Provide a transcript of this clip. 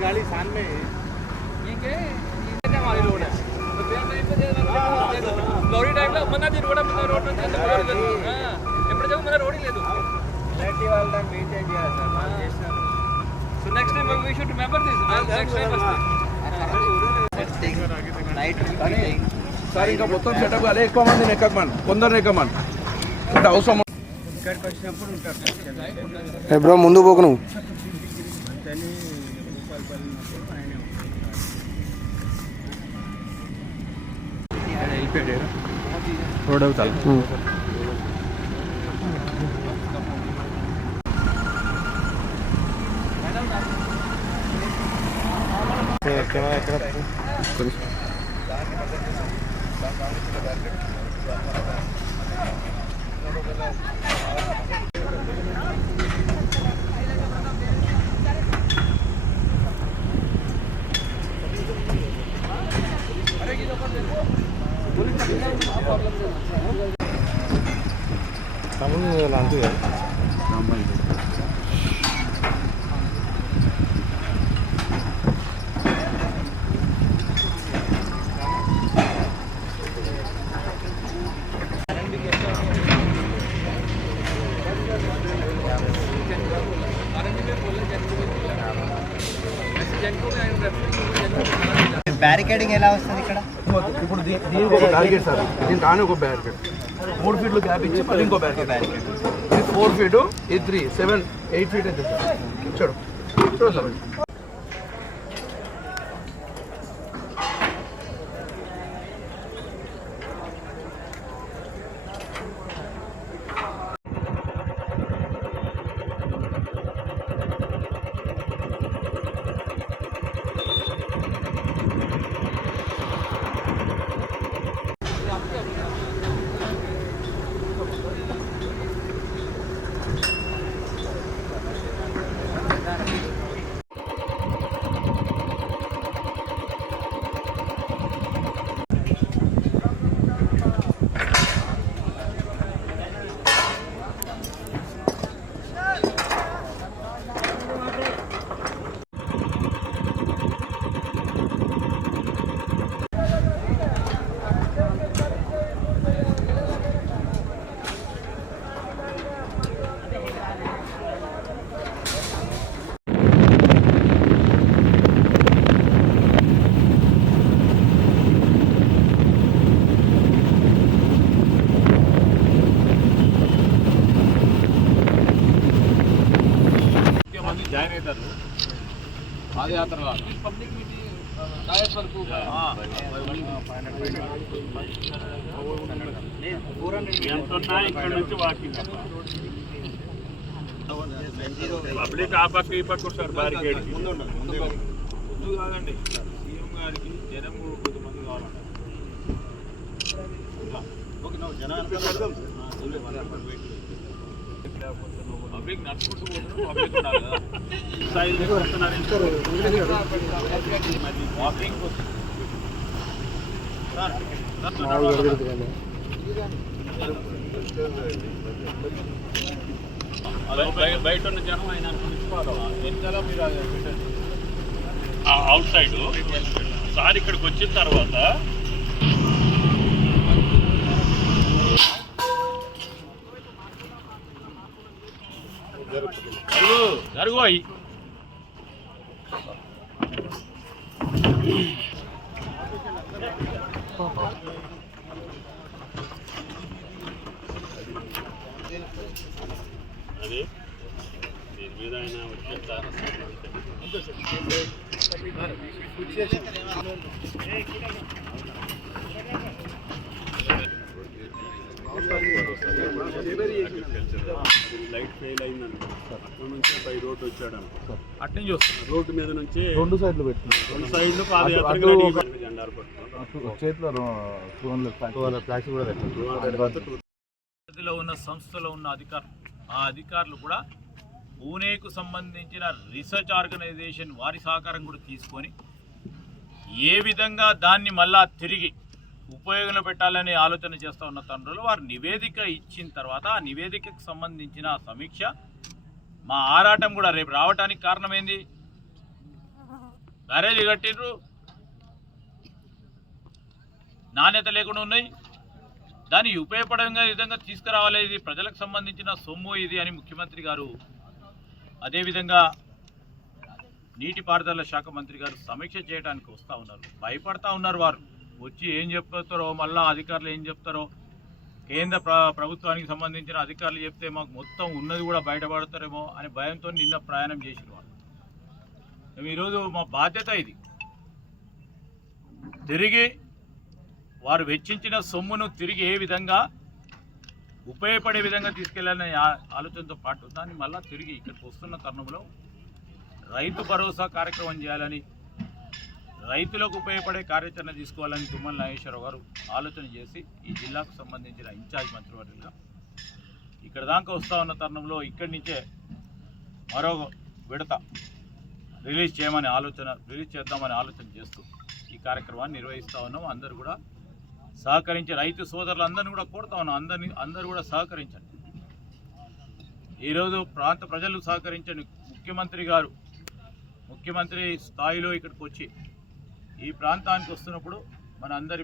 गाड़ी शान में लॉरी टाइप मना रोड మన రోడ్ లేదు లైటీ వాళ్ళ టైం మెయింటైన్ చేయాలి సార్ మనం చేస్తాం so next time we should remember this next time night sir ఇంకా మొత్తం సెటప్ కాలే ఎక్కువ మందిని ఎక్కమని కొందరు ఎక్కమని అంటే అవసరం ఇక్కడికి వచ్చినప్పుడు ఉంటారు బ్రో ముందు పోకు నువ్వు రోడ్ అవుతారు kamu lantu ya tambah itu barricading ఎలా వస్తుంది ఇక్కడ ఇప్పుడు దీనికి ఒక బ్యారికేడ్ సార్ దీని తానే ఒక బ్యారికేడ్ 3 ఫీట్లు గ్యాప్ ఇచ్చి మళ్ళీ ఇంకో బ్యారికేడ్ ఇది 4 ఫీటు ఇది 3 7 8 ఫీట్ అయితే సార్ చూడు చూడు సార్ జాయిన్ అవుతారు పాదయాత్ర పబ్లిక్ మీటింగ్ వరకు ఇక్కడ నుంచి వాకింగ్ పబ్లిక్ ఆ పక్క ఈ పక్క వస్తారు బ్యారికేడ్ ముందు కాదండి సీఎం గారికి జనం కొంతమంది కావాలండి పబ్లిక్ నడుచుకుంటూ పోతున్నారు పబ్లిక్ ఉన్నారు కదా వాకింగ్ బయట ఉన్న జనం ఆయన ఎంత మీరు అవుట్ సైడ్ సార్ ఇక్కడికి వచ్చిన తర్వాత జరుగు అయ్యి అదే దీని మీద ఆయన వచ్చే లైట్ ఫెయిల్ అయిందని అక్కడ నుంచి పై రోడ్డు వచ్చాడు అట్నుంచి వస్తుంది రోడ్డు మీద నుంచి రెండు సైడ్లు పెట్టిన రెండు సైడ్లు పాదయాత్రగా జెండాలు చేతిలో 200 ఫ్లాగ్స్ కూడా పెట్టారు. లో ఉన్న సంస్థలో ఉన్న అధికారులు కూడా పూణేకు సంబంధించిన రీసెర్చ్ ఆర్గనైజేషన్ వారి సహకారం కూడా తీసుకొని ఏ విధంగా దాన్ని మళ్ళా తిరిగి ఉపయోగంలో పెట్టాలని ఆలోచన చేస్తూ ఉన్న తండ్రులు వారు నివేదిక ఇచ్చిన తర్వాత ఆ నివేదికకు సంబంధించిన సమీక్ష మా ఆరాటం కూడా రేపు రావడానికి కారణమైంది. బ్యారేజీ కట్టిండ్రు, నాణ్యత లేకుండా ఉన్నాయి, దాన్ని ఉపయోగపడే విధంగా తీసుకురావాలి, ఇది ప్రజలకు సంబంధించిన సొమ్ము ఇది అని ముఖ్యమంత్రి గారు, అదేవిధంగా నీటిపారుదల శాఖ మంత్రి గారు సమీక్ష చేయడానికి వస్తూ ఉన్నారు. భయపడతా ఉన్నారు వారు, వచ్చి ఏం చెప్తారో మళ్ళా అధికారులు ఏం చెప్తారో, కేంద్ర ప్రభుత్వానికి సంబంధించిన అధికారులు చెప్తే మాకు మొత్తం ఉన్నది కూడా బయటపడతారేమో అనే భయంతో నిన్న ప్రయాణం చేసిన వాళ్ళు. మేము ఈరోజు మా బాధ్యత ఇది, తిరిగి వారు వెచ్చించిన సొమ్మును తిరిగి ఏ విధంగా ఉపయోగపడే విధంగా తీసుకెళ్లాలనే ఆలోచనతో పాటు దాన్ని మళ్ళీ తిరిగి ఇక్కడికి వస్తున్న తరుణంలో రైతు భరోసా కార్యక్రమం చేయాలని, రైతులకు ఉపయోగపడే కార్యాచరణ తీసుకోవాలని తుమ్మల నాగేశ్వరరావు గారు ఆలోచన చేసి ఈ జిల్లాకు సంబంధించిన ఇన్ఛార్జ్ మంత్రివర్యులుగా ఇక్కడ దాకా వస్తూ ఉన్న తరుణంలో ఇక్కడి నుంచే మరో విడత రిలీజ్ చేద్దామని ఆలోచన చేస్తూ ఈ కార్యక్రమాన్ని నిర్వహిస్తూ ఉన్నాం. అందరూ కూడా సహకరించి, రైతు సోదరులందరినీ కూడా కోరుతా ఉన్నాం, అందరూ కూడా సహకరించండి. ఈరోజు ప్రాంత ప్రజలు సహకరించండి. ముఖ్యమంత్రి స్థాయిలో ఇక్కడికి వచ్చి ఈ ప్రాంతానికి వస్తున్నప్పుడు మన అందరి